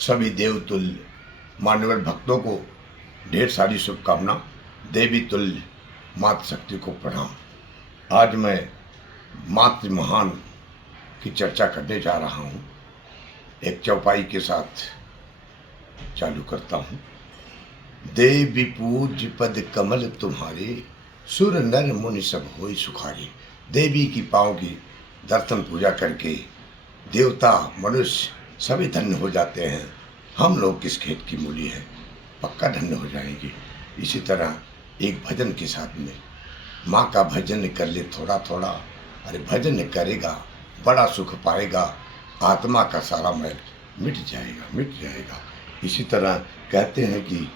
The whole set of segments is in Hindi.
सभी देवतुल्य मान्यवर भक्तों को ढेर सारी शुभकामना। देवी तुल्य मातृशक्ति को प्रणाम। आज मैं मातृ महान की चर्चा करने जा रहा हूँ। एक चौपाई के साथ चालू करता हूँ। देवी पूज्य पद कमल तुम्हारे, सुर नर मुनि सब होई सुखारे। देवी की पाँव की दर्शन पूजा करके देवता मनुष्य सभी धन्य हो जाते हैं। हम लोग किस खेत की मूली हैं, पक्का धन्य हो जाएंगे। इसी तरह एक भजन के साथ में माँ का भजन कर ले थोड़ा थोड़ा, अरे भजन करेगा बड़ा सुख पाएगा, आत्मा का सारा मैल मिट जाएगा। इसी तरह कहते हैं कि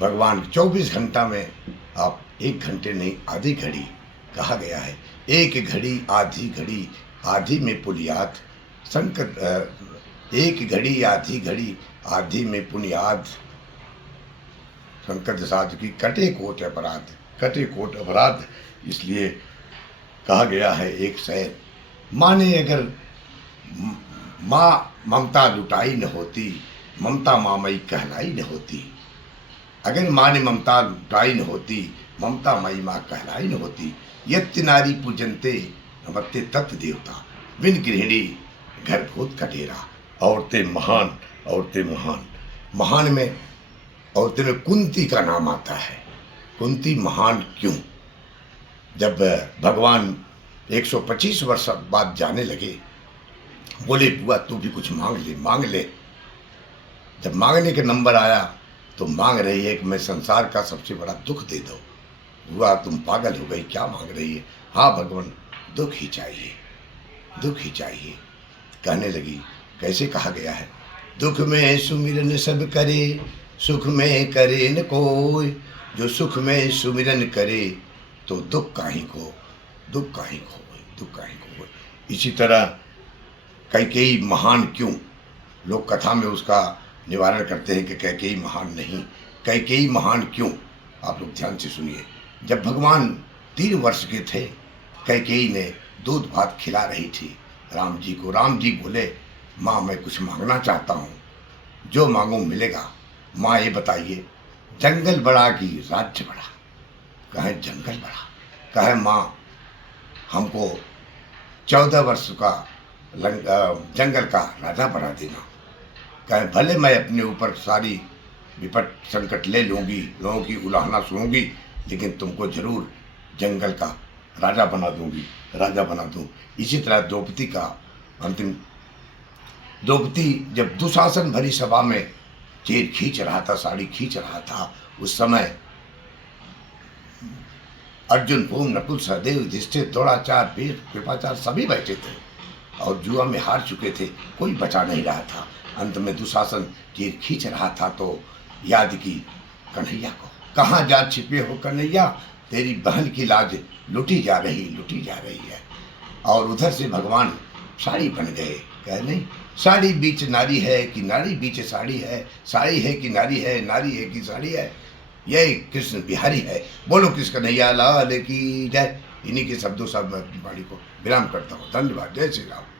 भगवान 24 घंटा में आप 1 घंटे नहीं आधी घड़ी कहा गया है। एक घड़ी आधी घड़ी, आधी में पुलियाद संकट, एक घड़ी आधी घड़ी आधी में पुनियाद संकट साध की कटे कोट अपराध। इसलिए कहा गया है एक शेर, माँ ने अगर माँ ममता लुटाई न होती, ममता मामई कहलाई न होती। अगर माँ ने ममता लुटाई न होती, ममता माई माँ कहलाई न होती। यत्ति नारी पूजनते नमत्ते तत् देवता, बिन गृहिणी घर भूत का डेरा। औरतें महान, औरतें महान। महान में औरतें में कुंती का नाम आता है। कुंती महान क्यों? जब भगवान 125 वर्ष बाद जाने लगे, बोले बुआ तू भी कुछ मांग ले। जब मांगने के नंबर आया तो मांग रही है कि मैं संसार का सबसे बड़ा दुख दे दो। बुआ तुम पागल हो गई, क्या मांग रही है? हाँ भगवान, दुख ही चाहिए। कहने लगी, कैसे कहा गया है? दुख में सुमिरन सब करे, सुख में करे न कोई। जो सुख में सुमिरन करे तो दुख काहीं को। इसी तरह कैकेयी महान क्यों? लोग कथा में उसका निवारण करते हैं कि कैकेयी महान नहीं। कैकेयी महान क्यों? आप लोग ध्यान से सुनिए। जब भगवान 3 वर्ष के थे, कैकेयी ने दूध भात खिला रही थी राम जी को। राम जी बोले, माँ मैं कुछ मांगना चाहता हूँ, जो मांगूँ मिलेगा। माँ ये बताइए, जंगल बड़ा कि राज्य बड़ा? कहे जंगल बड़ा। कहे माँ हमको 14 वर्ष का जंगल का राजा बना देना। कहे भले मैं अपने ऊपर सारी विपट संकट ले लूँगी, लोगों की उलाहना सुनूंगी, लेकिन तुमको जरूर जंगल का राजा बना दूँ। इसी तरह द्रौपदी का अंतिम, द्रौपदी जब दुशासन भरी सभा में चेर खींच रहा था, साड़ी खींच रहा था, उस समय अर्जुन, भूम, नकुल, सहदेव, युधिष्ठिर, द्रोणाचार्य, भीष्म, कृपाचार्य सभी बैठे थे और जुआ में हार चुके थे। कोई बचा नहीं रहा था। अंत में दुशासन चेर खींच रहा था तो याद की कन्हैया को, कहाँ जा छिपे हो कन्हैया, तेरी बहन की लाज लुटी जा रही है। और उधर से भगवान साड़ी बन गए। कह नहीं, साड़ी बीच नारी है कि नारी बीच साड़ी है, साड़ी है कि नारी है, नारी है कि साड़ी है। यही कृष्ण बिहारी है। बोलो कृष्ण कन्हैया लाल की जय। इन्हीं के शब्दों से मैं अपनी वाणी को विराम करता हूँ। धन्यवाद। जय श्री राम।